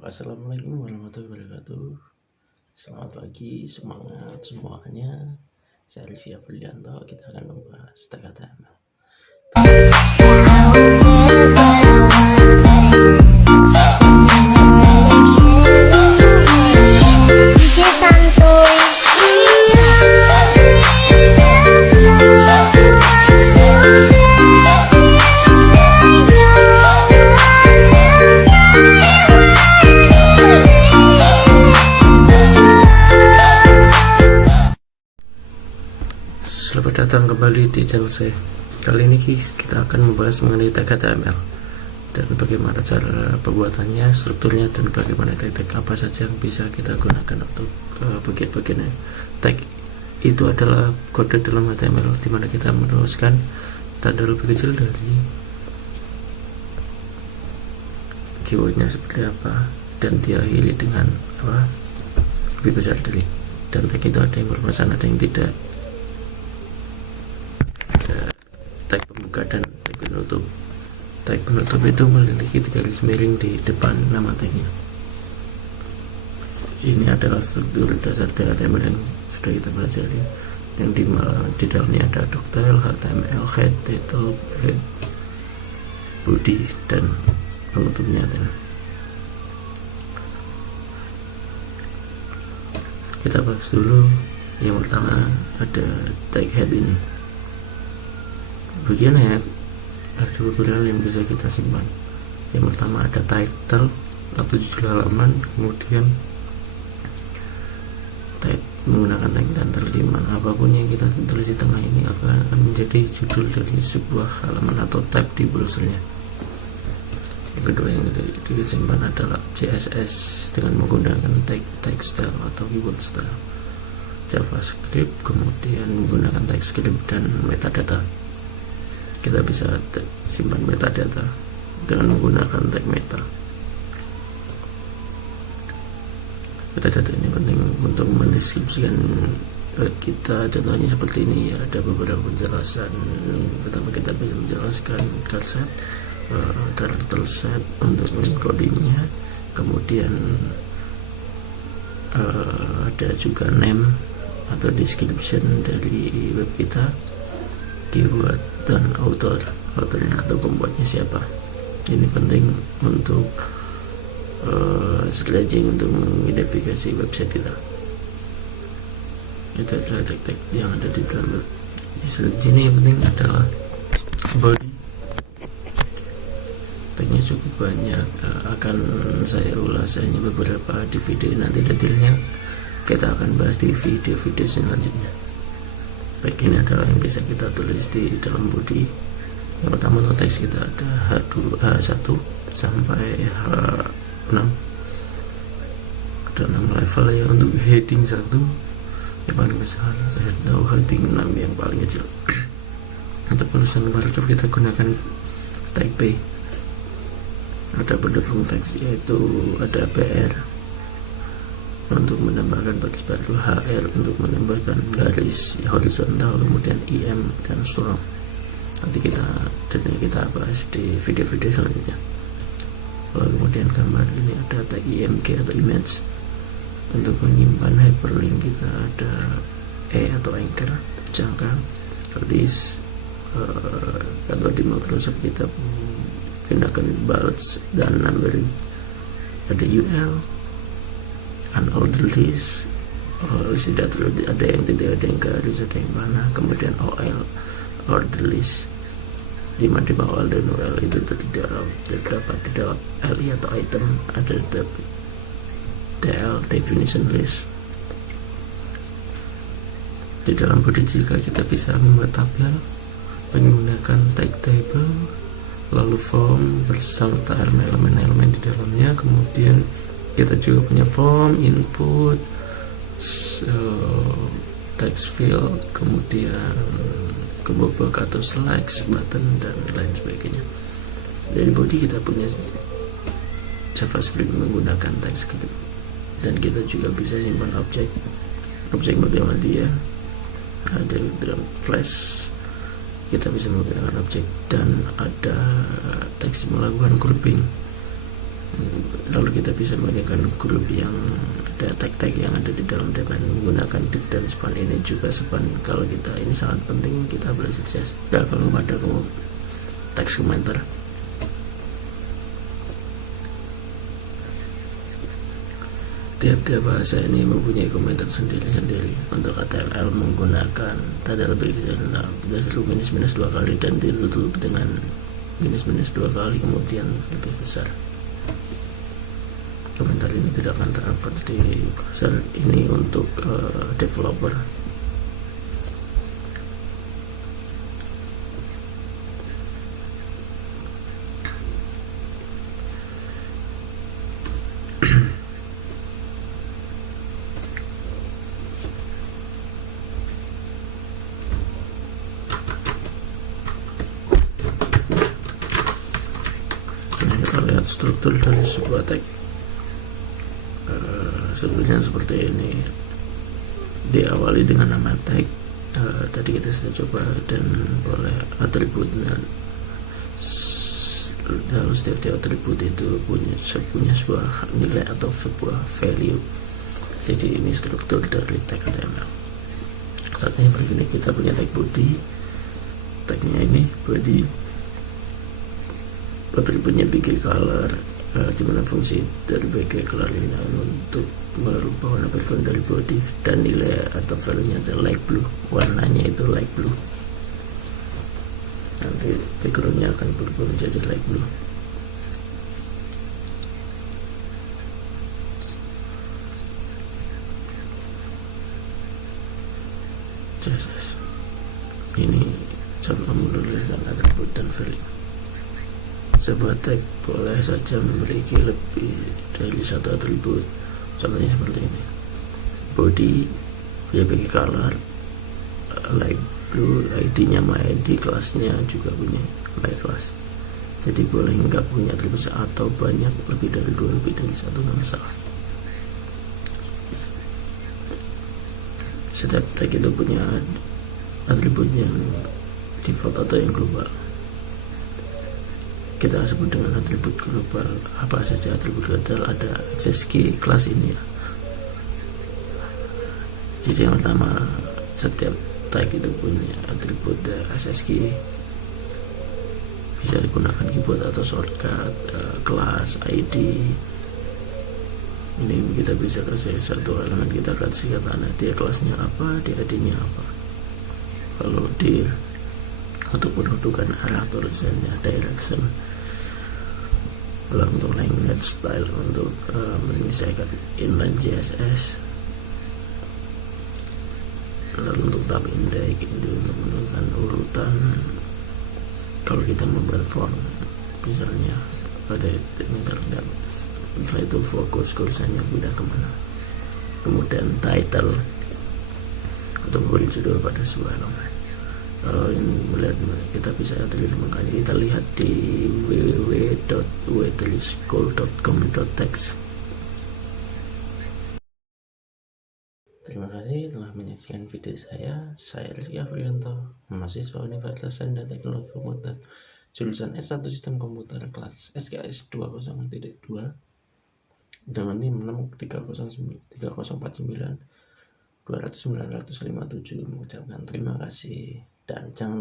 Assalamualaikum warahmatullahi wabarakatuh. Selamat pagi, semangat semuanya. Saya Rizky Aprianto. Kita akan membahas TKTML. Selamat datang kembali di channel saya. Kali ini kita akan membahas mengenai TKTML dan bagaimana cara pembuatannya, strukturnya, dan bagaimana tag apa saja yang bisa kita gunakan untuk bagian-bagiannya. Tag itu adalah kode dalam HTML di mana kita menuliskan tanda lebih kecil dari keywordnya seperti apa dan diakhiri dengan apa lebih besar dari. Dan tag itu ada yang berpesan, ada yang tidak. Tag pembuka dan tag penutup. Tag penutup itu memiliki garis miring di depan nama tagnya. Ini adalah struktur dasar HTML yang sudah kita pelajari, yang di dalamnya ada detail, HTML, head, title, body, dan penutupnya. Kita bahas dulu. Yang pertama ada tag head ini. Bagian head ada beberapa yang bisa kita simpan. Yang pertama ada title atau judul halaman, kemudian tag menggunakan tag dan terjemahan. Apapun yang kita tulis di tengah ini akan menjadi judul dari sebuah halaman atau tab di browsernya. Yang kedua yang disimpan adalah CSS dengan menggunakan tag style atau keyword style, JavaScript, kemudian menggunakan TypeScript dan metadata. Kita bisa simpan metadata dengan menggunakan tag meta. Metadata ini penting untuk mendeskripsikan kita. Contohnya seperti ini, ada beberapa penjelasan. Pertama kita bisa menjelaskan karakter set untuk encodingnya, kemudian ada juga name atau description dari web kita, keyword, dan authornya atau pembuatnya siapa. Ini penting untuk staging untuk mengidentifikasi website kita. Itu adalah tag yang ada di dalam. Sini yang penting adalah body. Tagnya cukup banyak, akan saya ulas hanya beberapa di video. Nanti detailnya kita akan bahas di video-video selanjutnya. Baik, ini adalah yang bisa kita tulis di dalam body. Yang pertama untuk teks kita ada H1 sampai H6. Ada 6 level ya. Untuk heading 1 yang paling besar, ada heading 6 yang paling kecil. Untuk penulisan paragraf kita gunakan tag P. Ada pendukung teks yaitu ada PR untuk menambahkan baris baru, HR untuk menambahkan garis horizontal, kemudian IM dan strong. Nanti kita bahas di video-video selanjutnya. Lalu kemudian gambar ini ada tag IMG atau image. Untuk menyimpan hyperlink kita ada atau anchor, jangka, list. Kalau di Microsoft kita gunakan bullets dan numbering. Ada UL, unordered list, list tidak terlalu, ada yang tidak, ada yang garis, ada yang panah. Kemudian OL, order list, di mana OL dan UL itu terdapat di dalam LI atau item. Ada DL, definition list. Di dalam body juga kita bisa membuat tabel menggunakan tag table, lalu form beserta elemen-elemen di dalamnya. Kemudian kita juga punya form, input, text field, kemudian kebobok atau select, button, dan lain sebagainya. Dari body kita punya JavaScript menggunakan TypeScript, dan kita juga bisa simpan objek bagaimana dia. Ada dalam flash kita bisa menggunakan objek, dan ada teks melakukan grouping. Lalu kita bisa menggunakan grup yang ada tag-tag yang ada di dalam dengan menggunakan div dan span. Ini juga span kalau kita, ini sangat penting kita belajar JS dalam pada teks komentar. Tiap-tiap bahasa ini mempunyai komentar sendiri-sendiri. Untuk HTML menggunakan tanda lebih minus dua kali dan ditutup dengan minus dua kali kemudian lebih besar. Komentar ini tidak akan terdapat di browser. Ini untuk developer. Kita lihat struktur dari sebuah tag. Sebenarnya seperti ini, diawali dengan nama tag. Tadi kita sudah coba, dan boleh atributnya. Lalu setiap atribut itu punya sebuah nilai atau sebuah value. Jadi ini struktur dari tag HTML. Contohnya begini, kita punya tag body, tagnya ini body, atributnya bg color, dimana fungsi dari bg color ini untuk merubah warna background dari body, dan nilai atau value nya adalah light blue, warnanya itu light blue. Nanti backgroundnya akan berubah menjadi light blue. CSS ini cara menuliskan atribut dan value. Sebuah tag boleh saja memiliki lebih dari satu atribut. Contohnya seperti ini, body ya bagi color, light blue, ID-nya my ID, kelasnya juga punya my class. Jadi boleh nggak punya atribut atau banyak, lebih dari dua, lebih dari satu, nggak masalah. Setiap tag itu punya atribut yang default atau yang global. Kita sebut dengan atribut global. Apa saja atribut global? Ada access key, kelas ini ya. Jadi yang pertama, setiap tag itu punya atribut access key, bisa digunakan keyboard atau shortcut, kelas, ID. Ini kita bisa kasih satu elemen, kita kasih kata dia kelasnya apa, dia ID-nya apa. Kalau dir untuk menentukan arah tulisannya, direction. Lalu untuk language style, untuk menyesuaikan inline CSS. Lalu untuk tab index itu untuk menentukan urutan. Kalau kita membuat font, misalnya pada internet, setelah itu fokus tulisannya pindah kemana. Kemudian title untuk memberi judul pada sebuah elemen. Kalau ingin melihat, kita bisa makanya kita lihat di www.wetelischool.com.txt. Terima kasih telah menyaksikan video saya. Saya Rizky Afrianto, mahasiswa Universitas Sains dan Teknologi Komputer, jurusan S1 Sistem Komputer, kelas SKS 20.2 dengan NIM 3049 200 957. Mengucapkan terima kasih dan jangan lupa